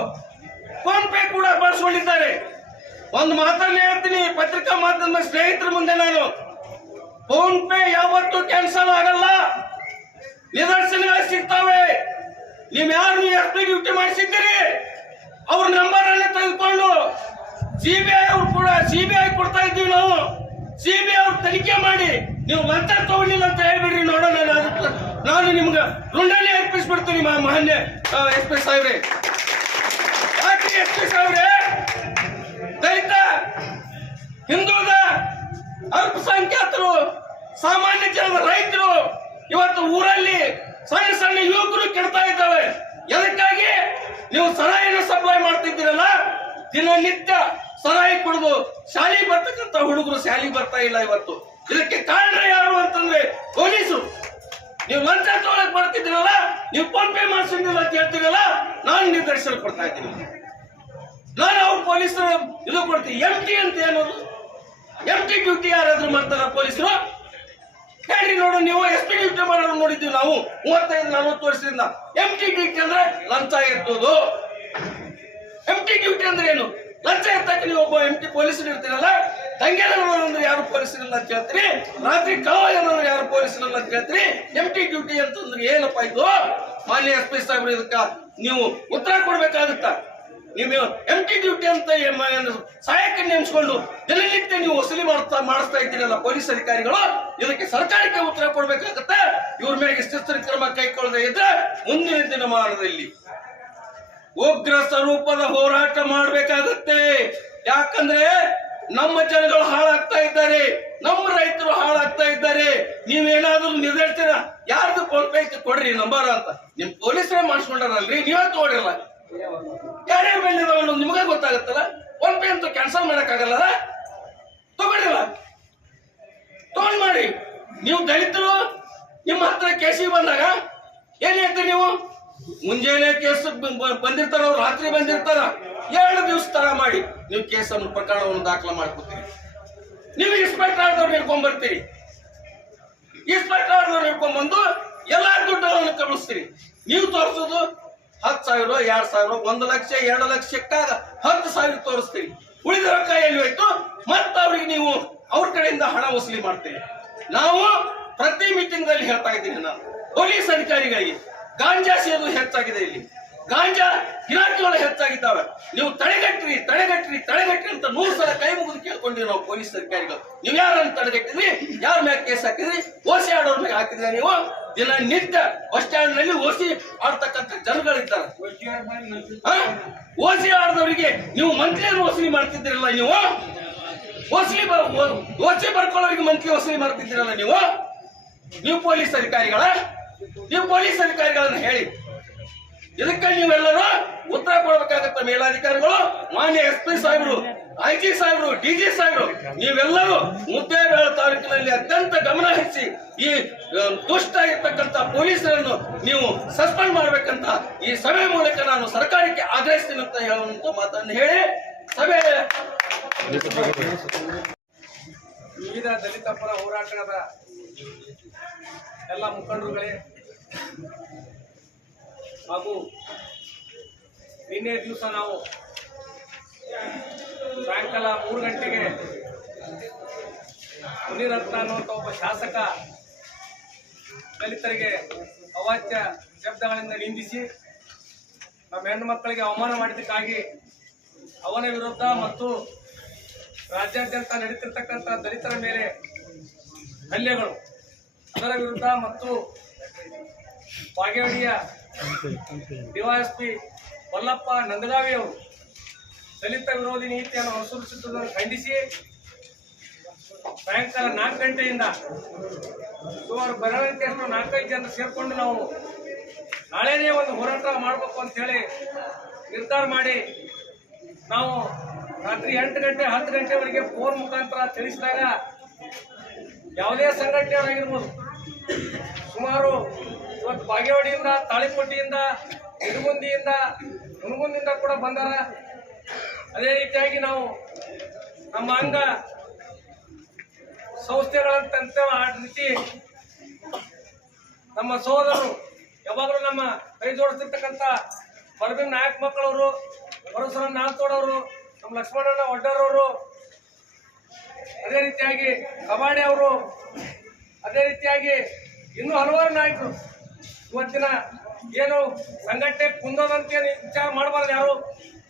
ಫೋನ್ ಪೇ ಕೂಡ ಬಳಸ್ಕೊಂಡಿದ್ದಾರೆ ಒಂದು ಮಾತನ್ನ ಹೇಳ್ತೀನಿ, ಪತ್ರಿಕಾ ಮಾಧ್ಯಮ ಸ್ನೇಹಿತರ ಮುಂದೆ ನಾನು. ಫೋನ್ ಪೇ ಯಾವತ್ತೂ ಕ್ಯಾನ್ಸಲ್ ಆಗಲ್ಲ. ನಿದರ್ಶನಗಳು ಸಿಗ್ತಾವೆ. ನೀವ್ ಯಾರು ಪಿ ಡ್ಯೂಟಿ ಮಾಡಿಸಿದ್ದೀರಿ? ಅವ್ರ ನಂಬರ್ ಅನ್ನ ತೆಗೆದುಕೊಂಡು ಸಿಬಿಐ ಅವ್ರು ಕೂಡ ಸಿಬಿಐ ಕೊಡ್ತಾ ಇದ್ದೀವಿ ನಾವು. ಸಿಬಿಐ ಅವ್ರು ತನಿಖೆ ಮಾಡಿ. ನೀವು ಮಂತ್ರ ತಗೊಂಡಿಲ್ಲ ಅಂತ ಹೇಳ್ಬಿಡ್ರಿ, ನೋಡೋಣ ನಾನು ನಿಮ್ಗೆ ರುಂಡಲ್ಲಿ ಅರ್ಪಿಸ್ಬಿಡ್ತೀನಿ ಮಾನ್ಯ ಎಸ್ ಪಿ ಸಾಹೇಬ್ರೆ. ಎಸ್ ಪಿ ಸಾಹೇಬ್ರೆ? ಹಿಂದುಳಿದ ಅಲ್ಪಸಂಖ್ಯಾತರು, ಸಾಮಾನ್ಯ ಜನರ ರೈತರು ಇವತ್ತು ಊರಲ್ಲಿ ಸಣ್ಣ ಸಣ್ಣ ಯುವಕರು ಕೆಡ್ತಾ ಇದ್ದಾವೆ. ಎದಕ್ಕಾಗಿ? ನೀವು ಸರಾಯಿನ ಸಪ್ಲೈ ಮಾಡ್ತಿದ್ದೀರಲ್ಲ? ದಿನನಿತ್ಯ ಸರಾಯಿ ಕುಡಿದು ಶಾಲೆಗೆ ಬರ್ತಕ್ಕಂತ ಹುಡುಗರು ಶಾಲೆಗೆ ಬರ್ತಾ ಇಲ್ಲ ಇವತ್ತು. ಇದಕ್ಕೆ ಕಾರಣ ಯಾರು ಅಂತಂದ್ರೆ ಪೊಲೀಸರು. ನೀವು ಲಂಚ ತಗೊಳಕ್ ಬರ್ತಿದ್ದೀರಲ್ಲ, ನೀವು ಫೋನ್ ಪೇ ಮಾಡಿಸಿದ್ದಿಲ್ಲ ಅಂತ ಹೇಳ್ತೀರಲ್ಲ, ನಾನು ನಿರ್ದೇಶನ ಕೊಡ್ತಾ ಇದ್ದೀನಿ. ನಾನು ಅವ್ರು ಪೊಲೀಸರು, ಇದು ಕೊಡ್ತೀನಿ. ಎಂ ಟಿ ಅಂತ ಏನದು? ಎಂ ಟಿ ಡ್ಯೂಟಿ ಯಾರಾದ್ರೂ ಮಾಡ್ತಾರ ಪೊಲೀಸರು. ಹೇಳ್ರಿ ನೋಡು ನೀವು ಎಸ್ ಪಿ ಡ್ಯೂಟಿ ಮಾಡೋರು ನೋಡಿದ್ದೀವಿ ನಾವು, ಮೂವತ್ತೈದು, ನಲ್ವತ್ತು ವರ್ಷದಿಂದ. ಎಂ ಟಿ ಡ್ಯೂಟಿ ಅಂದ್ರೆ ಲಂಚ ಎತ್ತೋದು. ಎಂ ಟಿ ಡ್ಯೂಟಿ ಅಂದ್ರೆ ಏನು? ಲಂಚ ಎತ್ತಕ್ಕೆ ನೀವು ಒಬ್ಬ ಎಂ ಟಿ ಪೊಲೀಸರು ಇರ್ತೀರಲ್ಲ ಅಂದ್ರೆ ಯಾರು ಪೊಲೀಸರಿಲ್ಲ ಅಂತ ಹೇಳ್ತೀರಿ? ರಾತ್ರಿ ಕಳವಾಯನವರು ಯಾರು ಪೊಲೀಸರಿಲ್ಲ ಅಂತ ಹೇಳ್ತೀರಿ? ಎಂ ಟಿ ಡ್ಯೂಟಿ ಅಂತಂದ್ರೆ ಏನಪ್ಪ ಇದು? ಮಾನ್ಯ ಎಸ್ ಪಿ ಸಾಹೇಬ್ರು ಇದಕ್ಕ ನೀವು ಉತ್ತರ ಕೊಡ್ಬೇಕಾಗುತ್ತಾ? ನೀವು ಎಂ ಟಿ ಡ್ಯೂಟಿ ಅಂತ ಸಹಾಯಕ ನೇಮಿಸ್ಕೊಂಡು ದಿನನಿತ್ಯ ನೀವು ವಸೂಲಿ ಮಾಡ್ತಾ ಮಾಡಿಸ್ತಾ ಇದ್ದೀರಲ್ಲ ಪೊಲೀಸ್ ಅಧಿಕಾರಿಗಳು, ಇದಕ್ಕೆ ಸರ್ಕಾರಕ್ಕೆ ಉತ್ತರ ಕೊಡ್ಬೇಕಾಗತ್ತೆ. ಇವ್ರ ಮೇಲೆ ಶಿಸ್ತಿನ ಕ್ರಮ ಕೈಗೊಳ್ಳದೆ ಇದ್ರೆ ಮುಂದಿನ ದಿನಮಾನದಲ್ಲಿ ಉಗ್ರ ಸ್ವರೂಪದ ಹೋರಾಟ ಮಾಡಬೇಕಾಗುತ್ತೆ. ಯಾಕಂದ್ರೆ ನಮ್ಮ ಜನಗಳು ಹಾಳಾಗ್ತಾ ಇದ್ದಾರೆ. ನಮ್ಮ ರೈತರು ಹಾಳಾಗ್ತಾ ಇದ್ದಾರೆ. ನೀವೇನಾದ್ರೂ ನಿರ್ದೇಶನ ಯಾರ್ದು ಫೋನ್ ಕೊಡ್ರಿ ನಂಬರ್ ಅಂತ. ನಿಮ್ ಪೊಲೀಸರೇ ಮಾಡಿಸ್ಕೊಂಡಾರಲ್ರಿ, ನೀವೇ ತಗೊಳ್ರಲ್ಲ ಯಾರ್ಯಾರ ಮೇಲೆ ಇದಾವೆ ಅನ್ನೋದು ನಿಮಗೆ ಗೊತ್ತಾಗುತ್ತಲ್ಲ? ಫೋನ್ ಪೇ ಅಂತೂ ಕ್ಯಾನ್ಸಲ್ ಮಾಡಕ್ಕಾಗಲ್ಲ ತಗೊಳ್ಳಿಲ್ಲ. ತಗೊಂಡ್ ಮಾಡಿ. ನೀವು ದಲಿತರು, ನಿಮ್ಮ ಹತ್ರ ಕೇಸಿಗೆ ಬಂದಾಗ ಏನ್ ಹೇಳ್ತೀರಿ ನೀವು? ಮುಂಜಾನೆ ಕೇಸ್ ಬಂದಿರ್ತಾರ, ಅವ್ರು ರಾತ್ರಿ ಬಂದಿರ್ತಾರ. ಎರಡು ದಿವಸ ತರ ಮಾಡಿ. ನೀವು ಕೇಸನ್ನು ಪ್ರಕರಣವನ್ನು ದಾಖಲೆ ಮಾಡ್ಕೊತೀರಿ. ನೀವು ಇನ್ಸ್ಪೆಕ್ಟರ್ ಆದವ್ರು ಹಿಡ್ಕೊಂಡ್ ಬರ್ತೀರಿ. ಇನ್ಸ್ಪೆಕ್ಟರ್ ಆದವ್ರು ಹಿಡ್ಕೊಂಡ್ ಬಂದು ಎಲ್ಲಾ ದುಡ್ಡು ಕಳಿಸ್ತೀರಿ. ನೀವು ತೋರಿಸೋದು ಹತ್ತು ಸಾವಿರ, ಎರಡ್ ಸಾವಿರ, ಒಂದು ಲಕ್ಷ, ಎರಡು ಲಕ್ಷಕ್ಕಾಗ ಹತ್ತು ಸಾವಿರ ತೋರಿಸ್ತೀರಿ. ಉಳಿದ ರೊಕ್ಕ ಎಲ್ಲಿ ಹೋಯ್ತು? ಮತ್ತೆ ಅವ್ರಿಗೆ ನೀವು ಅವ್ರ ಕಡೆಯಿಂದ ಹಣ ವಸೂಲಿ ಮಾಡ್ತೀವಿ ನಾವು ಪ್ರತಿ ಮೀಟಿಂಗ್ ಅಲ್ಲಿ ಹೇಳ್ತಾ ಇದ್ದೀನಿ ನಾನು ಪೊಲೀಸ್ ಅಧಿಕಾರಿಗಳಿಗೆ ಗಾಂಜಾ ಸೇದು ಹೆಚ್ಚಾಗಿದೆ ಇಲ್ಲಿ. ಗಾಂಜಾ ಗಿರಾಕಿಗಳು ಹೆಚ್ಚಾಗಿದ್ದಾವೆ. ನೀವು ತಡೆಗಟ್ಟಿರಿ ತಡೆಗಟ್ಟಿರಿ ತಡೆಗಟ್ಟಿರಿ ಅಂತ ನೂರು ಸಲ ಕೈ ಮುಗಿದು ಕೇಳ್ಕೊಂಡಿರೋ ಪೊಲೀಸ್ ಅಧಿಕಾರಿಗಳು. ನೀವು ಯಾರನ್ನು ತಡೆಗಟ್ಟಿದ್ರಿ? ಯಾರ ಮೇಲೆ ಕೇಸ್ ಹಾಕಿದ್ರಿ? ಓಸಿ ಆಡೋರ್ ಮೇಲೆ ಹಾಕಿದ್ರೆ ನೀವು? ದಿನ ನಿತ್ಯ ಬಸ್ ಸ್ಟ್ಯಾಂಡ್ನಲ್ಲಿ ಓಸಿ ಆಡ್ತಕ್ಕಂಥ ಜನಗಳಿದ್ದಾರೆ? ಓಸಿ ಆಡದವರಿಗೆ ನೀವು ಮಂತ್ರಿಯನ್ನು ವಸೂಲಿ ಮಾಡ್ತಿದ್ದಿರಲ್ಲ ನೀವು? ಓಸಿ ಓಸಿ ಬರ್ಕೊಳ್ಳೋರಿಗೆ ಮಂತ್ರಿ ವಸೂಲಿ ಮಾಡ್ತಿದ್ದೀರಲ್ಲ ನೀವು? ನೀವು ಪೊಲೀಸ್ ಅಧಿಕಾರಿಗಳ? ನೀವು ಪೊಲೀಸ್ ಅಧಿಕಾರಿಗಳನ್ನ ಹೇಳಿ. ಇದಕ್ಕೆ ನೀವೆಲ್ಲರೂ ಉತ್ತರ ಕೊಡಬೇಕಾಗತ್ತ ಮೇಲಾಧಿಕಾರಿಗಳು, ಮಾನ್ಯ ಎಸ್ ಪಿ ಸಾಹೇಬರು, ಐ ಜಿ ಸಾಹೇಬರು, ಡಿ ಜಿ ಸಾಹೇಬರು, ನೀವೆಲ್ಲರೂ ಮುದ್ದೇಬೇಳ ತಾಲೂಕಿನಲ್ಲಿ ಅತ್ಯಂತ ಗಮನ ಹರಿಸಿ ಈ ದುಷ್ಟ ಇರ್ತಕ್ಕಂಥ ಪೊಲೀಸರನ್ನು ನೀವು ಸಸ್ಪೆಂಡ್ ಮಾಡಬೇಕಂತ ಈ ಸಭೆ ಮೂಲಕ ನಾನು ಸರ್ಕಾರಕ್ಕೆ ಆಗ್ರಹಿಸ್ತೀನಿ ಅಂತ ಹೇಳುವಂತ ಮಾತನ್ನು ಹೇಳಿ. ಸಭೆ ವಿವಿಧ ದಲಿತ ಪರ ಹೋರಾಟದ ಎಲ್ಲ ಮುಖಂಡರುಗಳೇ ಹಾಗೂ ನಿನ್ನೆ ದಿವಸ ನಾವು ಸಾಯಂಕಾಲ ಮೂರು ಗಂಟೆಗೆ ಮುನಿರತ್ನ ಅನ್ನುವಂಥ ಒಬ್ಬ ಶಾಸಕ ದಲಿತರಿಗೆ ಅವಾಚ್ಯ ಶಬ್ದಗಳಿಂದ ನಿಂದಿಸಿ ನಮ್ಮ ಹೆಣ್ಣು ಮಕ್ಕಳಿಗೆ ಅವಮಾನ ಮಾಡಿದ್ದಕ್ಕಾಗಿ ಅವನ ವಿರುದ್ಧ ಮತ್ತು ರಾಜ್ಯಾದ್ಯಂತ ನಡೀತಿರ್ತಕ್ಕಂಥ ದಲಿತರ ಮೇಲೆ ಹಲ್ಲೆಗಳು, ಅದರ ವಿರುದ್ಧ ಮತ್ತು ಬಾಗೇವಾಡಿಯ ಡಿವೈಎಸ್ಪಿ ಮಲ್ಲಪ್ಪ ನಂದಗಾವಿ ಅವರು ದಲಿತ ವಿರೋಧಿ ನೀತಿಯನ್ನು ಅನುಸರಿಸುವುದನ್ನು ಖಂಡಿಸಿ. ಸಾಯಂಕಾಲ ನಾಲ್ಕು ಗಂಟೆಯಿಂದ ಸುಮಾರು ಬರವಣಿಗೆಯನ್ನು ನಾಲ್ಕೈದು ಜನ ಸೇರಿಕೊಂಡು ನಾವು ನಾಳೆನೇ ಒಂದು ಹೋರಾಟ ಮಾಡಬೇಕು ಅಂತ ಹೇಳಿ ನಿರ್ಧಾರ ಮಾಡಿ ನಾವು ರಾತ್ರಿ ಎಂಟು ಗಂಟೆ, ಹತ್ತು ಗಂಟೆವರೆಗೆ ಫೋನ್ ಮುಖಾಂತರ ತಿಳಿಸಿದಾಗ ಯಾವುದೇ ಸಂಘಟನೆಯವರಾಗಿರ್ಬೋದು. ಸುಮಾರು ಇವತ್ತು ಬಾಗೇವಾಡಿಯಿಂದ, ತಾಳಿಕೋಟೆಯಿಂದ ಇಡಗುಂದಿಯಿಂದ ಹುನಗುಂದಿಯಿಂದ ಕೂಡ ಬಂದಾರ. ಅದೇ ರೀತಿಯಾಗಿ ನಾವು ನಮ್ಮ ಅಂಗ ಸಂಸ್ಥೆಗಳಂತ ಆ ರೀತಿ ನಮ್ಮ ಸಹೋದರರು ಯಾವಾಗಲೂ ನಮ್ಮ ಕೈ ಜೋಡಿಸಿರ್ತಕ್ಕಂಥ ಬರಬಿನ ನಾಯಕ್ ಮಕ್ಕಳವರು ಪರಶುರಾಮ್ ನಾಲ್ತೋಡವರು ನಮ್ಮ ಲಕ್ಷ್ಮಣಣ್ಣ ಒಡ್ಡರವರು ಅದೇ ರೀತಿಯಾಗಿ ಕಬಾಡಿ ಅವರು, ಅದೇ ರೀತಿಯಾಗಿ ಇನ್ನೂ ಹಲವಾರು ನಾಯಕರು. ಇವತ್ತಿನ ಏನು ಸಂಘಟನೆ ಕುಂದದಂತೆ ವಿಚಾರ ಮಾಡಬಾರ್ದು ಯಾರು?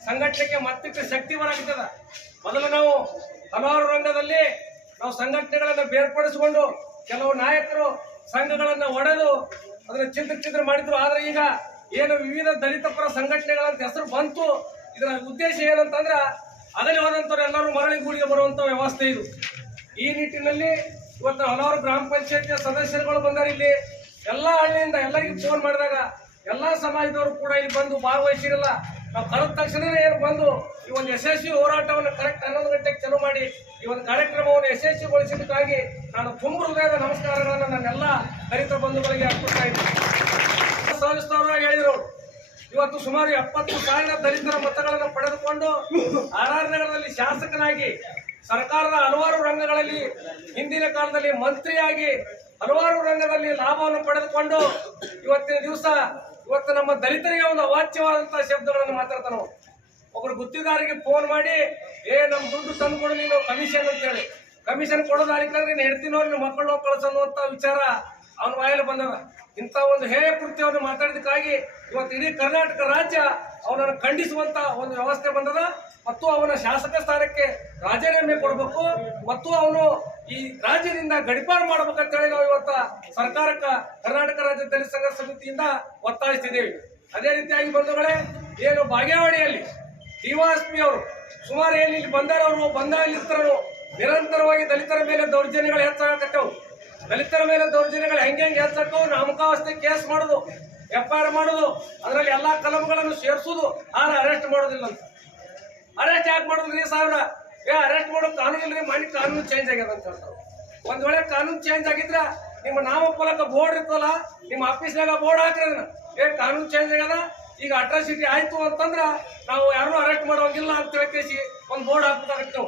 ಸಂಘಟನೆಗೆ ಮತ್ತಿಟ್ಟು ಶಕ್ತಿ ಬರಾಗ್ತದ ಮೊದಲು ನಾವು ಹಲವಾರು ರಂಗದಲ್ಲಿ ನಾವು ಸಂಘಟನೆಗಳನ್ನು ಬೇರ್ಪಡಿಸಿಕೊಂಡು ಕೆಲವು ನಾಯಕರು ಸಂಘಗಳನ್ನು ಒಡೆದು ಅದನ್ನ ಚಿತ್ರ ಚಿತ್ರ ಮಾಡಿದ್ರು. ಆದ್ರೆ ಈಗ ಏನು ವಿವಿಧ ದಲಿತ ಪರ ಸಂಘಟನೆಗಳಂತ ಹೆಸರು ಬಂತು. ಇದರ ಉದ್ದೇಶ ಏನಂತಂದ್ರೆ ಅದನ್ನೇ ಹೋದಂಥವ್ರು ಎಲ್ಲರೂ ಮರಳಿ ಗೂಡಿಗೆ ಬರುವಂತ ವ್ಯವಸ್ಥೆ ಇದು. ಈ ನಿಟ್ಟಿನಲ್ಲಿ ಇವತ್ತು ಹಲವಾರು ಗ್ರಾಮ ಪಂಚಾಯತಿಯ ಸದಸ್ಯರುಗಳು ಬಂದರು ಇಲ್ಲಿ. ಎಲ್ಲಾ ಹಳ್ಳಿಯಿಂದ ಎಲ್ಲರಿಗೂ ಫೋನ್ ಮಾಡಿದಾಗ ಎಲ್ಲಾ ಸಮಾಜದವರು ಕೂಡ ಇಲ್ಲಿ ಬಂದು ಭಾಗವಹಿಸಿರಲ್ಲ ನಾವು ಕರೆದ ತಕ್ಷಣವೇ ಏನು ಬಂದು ಈ ಒಂದು ಯಶಸ್ವಿ ಹೋರಾಟವನ್ನು ಕರೆಕ್ಟ್ ಹನ್ನೊಂದು ಗಂಟೆಗೆ ಚಾಲೂ ಮಾಡಿ, ಈ ಒಂದು ಕಾರ್ಯಕ್ರಮವನ್ನು ಯಶಸ್ವಿಗೊಳಿಸಿದ್ದಕ್ಕಾಗಿ ನಾನು ತುಂಬ ಹೃದಯದ ನಮಸ್ಕಾರಗಳನ್ನು ನನ್ನೆಲ್ಲ ದಲಿತ ಬಂಧುಗಳಿಗೆ ಅರ್ಪಿಸ್ತಾ ಇದ್ದೀನಿ. ಸಹಜಸ್ಥವರು ಹೇಳಿದರು? ಇವತ್ತು ಸುಮಾರು ಎಪ್ಪತ್ತು ಸಾವಿರ ದಲಿತರ ಮತಗಳನ್ನು ಪಡೆದುಕೊಂಡು ಆರ್ ನಗರದಲ್ಲಿ ಶಾಸಕನಾಗಿ, ಸರ್ಕಾರದ ಹಲವಾರು ರಂಗಗಳಲ್ಲಿ ಹಿಂದಿನ ಕಾಲದಲ್ಲಿ ಮಂತ್ರಿಯಾಗಿ ಹಲವಾರು ರಂಗದಲ್ಲಿ ಲಾಭವನ್ನು ಪಡೆದುಕೊಂಡು ಇವತ್ತಿನ ದಿವಸ ಇವತ್ತು ನಮ್ಮ ದಲಿತರಿಗೆ ಒಂದು ಅವಾಚ್ಯವಾದಂತಹ ಶಬ್ದಗಳನ್ನು ಮಾತಾಡ್ತಾನೆ. ಒಬ್ರು ಗುತ್ತಿದಾರಿಗೆ ಫೋನ್ ಮಾಡಿ, ಏ, ನಮ್ ದುಡ್ಡು ತಂದು ಕೊಡು ನೀನು ಕಮಿಷನ್ ಅಂತ ಹೇಳಿ. ಕಮಿಷನ್ ಕೊಡೋದಾರಿಕಂದ್ರೆ ನೀನು ಹೆಡ್ತೀನೋ ನಿನ್ನ ಮಕ್ಕಳು ಕಳಿಸೋಂತ ವಿಚಾರ ಅವನ ವಾಯಲ್ಲಿ ಬಂದದ. ಇಂಥ ಒಂದು ಹೇಯ ಕೃತ್ಯವನ್ನು ಮಾತಾಡಿದಕ್ಕಾಗಿ ಇವತ್ತು ಇಡೀ ಕರ್ನಾಟಕ ರಾಜ್ಯ ಅವನನ್ನು ಖಂಡಿಸುವಂತ ಒಂದು ವ್ಯವಸ್ಥೆ ಬಂದದ. ಮತ್ತು ಅವನ ಶಾಸಕ ಸ್ಥಾನಕ್ಕೆ ರಾಜೀನಾಮೆ ಕೊಡಬೇಕು ಮತ್ತು ಅವನು ಈ ರಾಜ್ಯದಿಂದ ಗಡಿಪಾರು ಹೇಳಿ ನಾವು ಇವತ್ತ ಸರ್ಕಾರಕ್ಕ ಕರ್ನಾಟಕ ರಾಜ್ಯ ದಲಿತ ಸಂಘ ಸಮಿತಿಯಿಂದ ಒತ್ತಾಯಿಸ್ತಿದ್ದೇವೆ. ಅದೇ ರೀತಿಯಾಗಿ ಬಂಧುಗಳೇ, ಏನು ಬಾಗೇವಾಡಿಯಲ್ಲಿ ಡಿವಾಸ್ಪಿ ಅವರು ಸುಮಾರು ಏನು ಇಲ್ಲಿ ಬಂದರವರು ಬಂದಾಗಿರ್ತಾರೋ ನಿರಂತರವಾಗಿ ದಲಿತರ ಮೇಲೆ ದೌರ್ಜನ್ಯಗಳು ಹೆಚ್ಚಾಗತ್ತವು ದಲಿತರ ಮೇಲೆ ದೌರ್ಜನ್ಯಗಳು ಹೆಂಗೆ ಹೆಂಗೆ ಹೆಚ್ಚಾಕವು ನಾಮಕಾವಸ್ಥೆ ಕೇಸ್ ಮಾಡೋದು, ಎಫ್ ಐ ಮಾಡೋದು, ಅದರಲ್ಲಿ ಎಲ್ಲಾ ಕಲಂಗಳನ್ನು ಸೇರಿಸೋದು ಆದ್ರೆ ಅರೆಸ್ಟ್ ಮಾಡೋದಿಲ್ಲ ಅಂತ. ಅರೆಸ್ಟ್ ಯಾಕೆ ಮಾಡಿದ್ರಿ ಸಾವಿರ ಏ ಅರೆಸ್ಟ್ ಮಾಡೋ ಕಾನೂನು ಇಲ್ರಿ, ಮಾಡಿ ಕಾನೂನು ಚೇಂಜ್ ಆಗ್ಯದ ಅಂತ ಹೇಳ್ತಾರೆ ಒಂದ್ ವೇಳೆ ಕಾನೂನು ಚೇಂಜ್ ಆಗಿದ್ರ, ನಿಮ್ಮ ನಾಮಫಲಕ ಬೋರ್ಡ್ ಇರ್ತಲ್ಲ ನಿಮ್ಮ ಆಫೀಸ್ನಾಗ ಬೋರ್ಡ್ ಹಾಕ್ರಿ ಅದನ್ನ. ಏ, ಕಾನೂನು ಚೇಂಜ್ ಆಗ್ಯದ, ಈಗ ಅಟ್ರಾಸಿಟಿ ಆಯ್ತು ಅಂತಂದ್ರ ನಾವು ಯಾರು ಅರೆಸ್ಟ್ ಮಾಡೋಂಗಿಲ್ಲ ಅಂತ ಹೇಳಿ ಒಂದ್ ಬೋರ್ಡ್ ಹಾಕ್ಬೇಕಾಗತ್ತೆ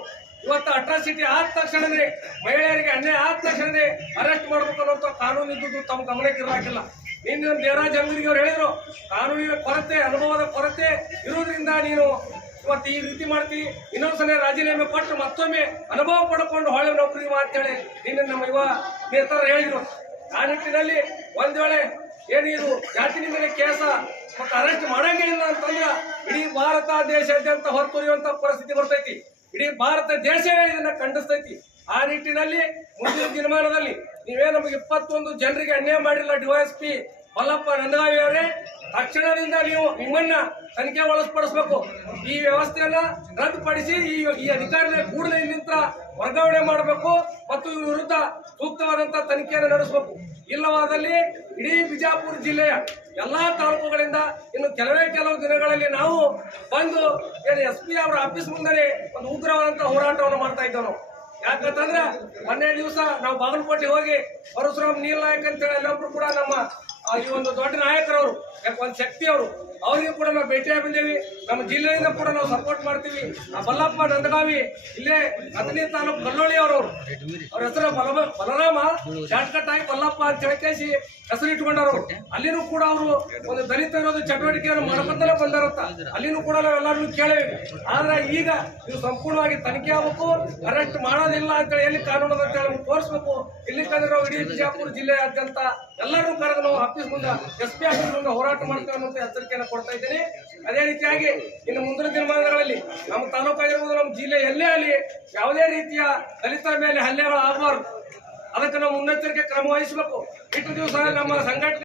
ಇವತ್ತು ಅಟ್ರಾಸಿಟಿ ಆದ ತಕ್ಷಣನೇ, ಮಹಿಳೆಯರಿಗೆ ಅನ್ಯಾಯ ಆದ ತಕ್ಷಣನೇ ಅರೆಸ್ಟ್ ಮಾಡ್ಬೇಕು ಅನ್ನೋಂಥ ಕಾನೂನು ಇದ್ದುದು ತಮ್ಮ ಗಮನಕ್ಕೆ ಇರಲಾಗಿಲ್ಲ ನಿನ್ನ ದೇವರಾಜ್ ಅಂಗಡಿಗೆ ಅವ್ರು ಹೇಳಿದ್ರು, ಕಾನೂನಿನ ಕೊರತೆ, ಅನುಭವದ ಕೊರತೆ ಇರೋದ್ರಿಂದ ನೀನು ಇವತ್ತು ಈ ರೀತಿ ಮಾಡ್ತೀವಿ ಇನ್ನೊಂದ್ಸಲ ರಾಜೀನಾಮೆ ಕೊಟ್ಟು ಮತ್ತೊಮ್ಮೆ ಅನುಭವ ಪಡ್ಕೊಂಡು ಹೊಳೆ ನೌಕರಿ ಅಂತೇಳಿ ನಿನ್ನೆ ನಮ್ಮ ಯುವ ನೇತಾರ ಹೇಳಿದ್ರು. ಆ ನಿಟ್ಟಿನಲ್ಲಿ ಒಂದ್ ವೇಳೆ ಏನು ಜಾತಿ ನಿಂದನೆ ಕೇಸ ಮತ್ತು ಅರೆಸ್ಟ್ ಮಾಡಂಗೇ ಇಲ್ಲ ಅಂತಂದ್ರೆ ಇಡೀ ಭಾರತ ದೇಶಾದ್ಯಂತ ಹೊರತುರಿಯುವಂತ ಪರಿಸ್ಥಿತಿ ಬರ್ತೈತಿ. ಇಡೀ ಭಾರತ ದೇಶವೇ ಇದನ್ನ ಖಂಡಿಸ್ತೈತಿ. ಆ ನಿಟ್ಟಿನಲ್ಲಿ ಮುಂದಿನ ದಿನಮಾನದಲ್ಲಿ ನೀವೇ ನಮಗೆ ಇಪ್ಪತ್ತೊಂದು ಜನರಿಗೆ ಅನ್ಯಾಯ ಮಾಡಿಲ್ಲ ಡಿವೈಎಸ್ಪಿ ಮಲ್ಲಪ್ಪ ನಂದಗಾವಿ ಅವರೇ, ತಕ್ಷಣದಿಂದ ನೀವು ನಿಮ್ಮನ್ನ ತನಿಖೆ ಒಳಪಡಿಸಬೇಕು ಈ ವ್ಯವಸ್ಥೆಯನ್ನ ರದ್ದುಪಡಿಸಿ ಈ ಈ ಅಧಿಕಾರಿಗಳ ಕೂಡಲೇ ನಿಂತ ವರ್ಗಾವಣೆ ಮಾಡಬೇಕು ಮತ್ತು ವಿರುದ್ಧ ಸೂಕ್ತವಾದಂತ ತನಿಖೆಯನ್ನು ನಡೆಸಬೇಕು. ಇಲ್ಲವಾದಲ್ಲಿ ಇಡೀ ಬಿಜಾಪುರ ಜಿಲ್ಲೆಯ ಎಲ್ಲಾ ತಾಲೂಕುಗಳಿಂದ ಇನ್ನು ಕೆಲವೇ ಕೆಲವು ದಿನಗಳಲ್ಲಿ ನಾವು ಬಂದು ಏನು ಎಸ್ ಪಿ ಅವರ ಆಫೀಸ್ ಮುಂದೆ ಒಂದು ಉಗ್ರವಾದಂತ ಹೋರಾಟವನ್ನು ಮಾಡ್ತಾ ಇದ್ದೇವೆ. ಯಾಕಂತಂದ್ರೆ ಮೊನ್ನೆ ದಿವಸ ನಾವು ಬಾಗಲಕೋಟೆ ಹೋಗಿ ಪರಶುರಾಮ್ ನೀಲ್ ನಾಯಕ್ ಅಂತ ಹೇಳಿ ಅಲ್ಲೊಬ್ರು ಕೂಡ ನಮ್ಮ ಈ ಒಂದು ದೊಡ್ಡ ನಾಯಕರವರು, ಯಾಕೆ ಒಂದು ಶಕ್ತಿ ಅವರು ಅವರಿಗೆ ಕೂಡ ನಾವು ಭೇಟಿಯಾಗಿ ಬಂದೇವಿ. ನಮ್ಮ ಜಿಲ್ಲೆಯಿಂದ ಕೂಡ ನಾವು ಸಪೋರ್ಟ್ ಮಾಡ್ತೀವಿ. ಆ ಬಲ್ಲಪ್ಪ ನಂದಗಾವಿ ಇಲ್ಲೇ ಹದಿನೈದು ತಾಲೂಕು ಕಲ್ಲೋಳಿ ಅವರು ಅವ್ರ ಹೆಸರು ಬಲ ಬಲರಾಮ, ಶಾರ್ಟ್ಕಟ್ ಆಗಿ ಬಲ್ಲಪ್ಪ ಅಂತ ಹೇಳಿ ಹೆಸರು ಇಟ್ಕೊಂಡವರು. ಅಲ್ಲಿನೂ ಕೂಡ ಅವರು ಒಂದು ದಲಿತ ಇರೋದು ಚಟುವಟಿಕೆಯನ್ನು ಮಾಡ್ಕೊತಲೇ ಬಂದಾರತ್ತ. ಅಲ್ಲಿನೂ ಕೂಡ ನಾವೆಲ್ಲರೂ ಕೇಳೇವಿ. ಆದ್ರೆ ಈಗ ನೀವು ಸಂಪೂರ್ಣವಾಗಿ ತನಿಖೆ ಆಗಬೇಕು ಅರೆಸ್ಟ್ ಮಾಡೋದಿಲ್ಲ ಅಂತೇಳಿ ಎಲ್ಲಿ ಕಾನೂನು ಅಂತ ಹೇಳಿ ತೋರಿಸ್ಬೇಕು. ಇಲ್ಲಿ ಕಂದ್ರೆ ನಾವು ಇಡೀ ಬಿಜಾಪುರ ಜಿಲ್ಲೆಯಾದ್ಯಂತ ಎಲ್ಲರೂ ಕರೆದು ನಾವು ಆಫೀಸ್ ಮುಂದೆ ಎಸ್ ಪಿ ಆಫೀಸ್ ಮುಂದೆ ಹೋರಾಟ ಮಾಡ್ತೇವೆ ಅನ್ನೋ ಎಚ್ಚರಿಕೆಯನ್ನು ಕೊಡ್ತಾ ಇದ್ದೀನಿ. ಅದೇ ರೀತಿಯಾಗಿ ಇನ್ನು ಮುಂದಿನ ದಿನಮಾನಗಳಲ್ಲಿ ನಮ್ಮ ತಾಲೂಕು ನಮ್ಮ ಜಿಲ್ಲೆ ಎಲ್ಲೇ ಆಗಲಿ ಯಾವುದೇ ರೀತಿಯ ದಲಿತರ ಮೇಲೆ ಹಲ್ಲೆಗಳು ಆಗಬಾರ್ದು. ಅದಕ್ಕೆ ನಾವು ಮುನ್ನೆಚ್ಚರಿಕೆ ಕ್ರಮ ವಹಿಸಬೇಕು. ಇಟ್ಟು ದಿವಸ ನಮ್ಮ ಸಂಘಟನೆ